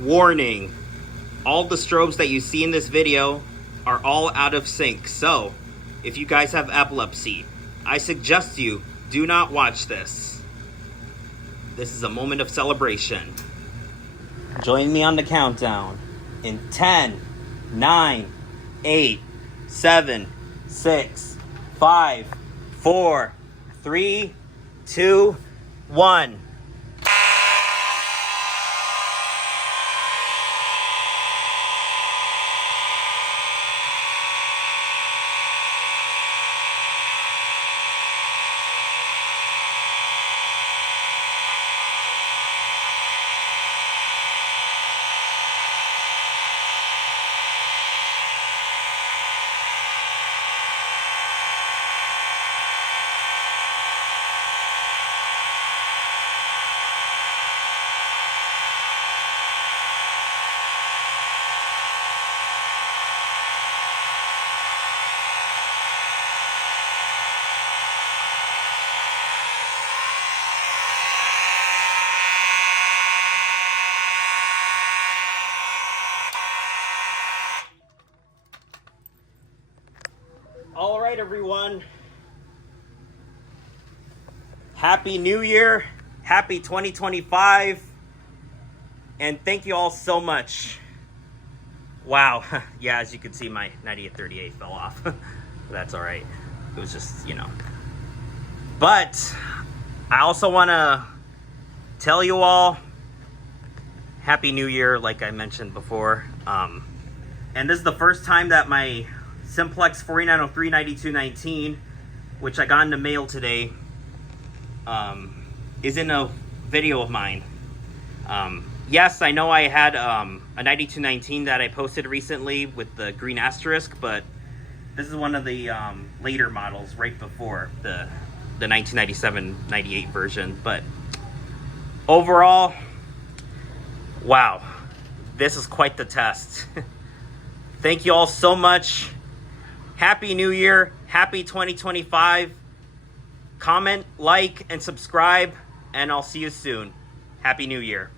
Warning, all the strobes that you see in this video are all out of sync. So, if you guys have epilepsy, I suggest you do not watch this. This is a moment of celebration. Join me on the countdown in 10, 9, 8, 7, 6, 5, 4, 3, 2, 1. All right, everyone. Happy New Year. Happy 2025. And thank you all so much. Wow. Yeah, as you can see, my 9838 fell off. That's all right. It was just, But I also want to tell you all Happy New Year, like I mentioned before. And this is the first time that my Simplex 4903-9219, which I got in the mail today, is in a video of mine. Yes, I know I had a 9219 that I posted recently with the green asterisk, but this is one of the later models right before the 1997-98 version. But overall, wow, this is quite the test. Thank you all so much. Happy New Year. Happy 2025. Comment, like, and subscribe, and I'll see you soon. Happy New Year.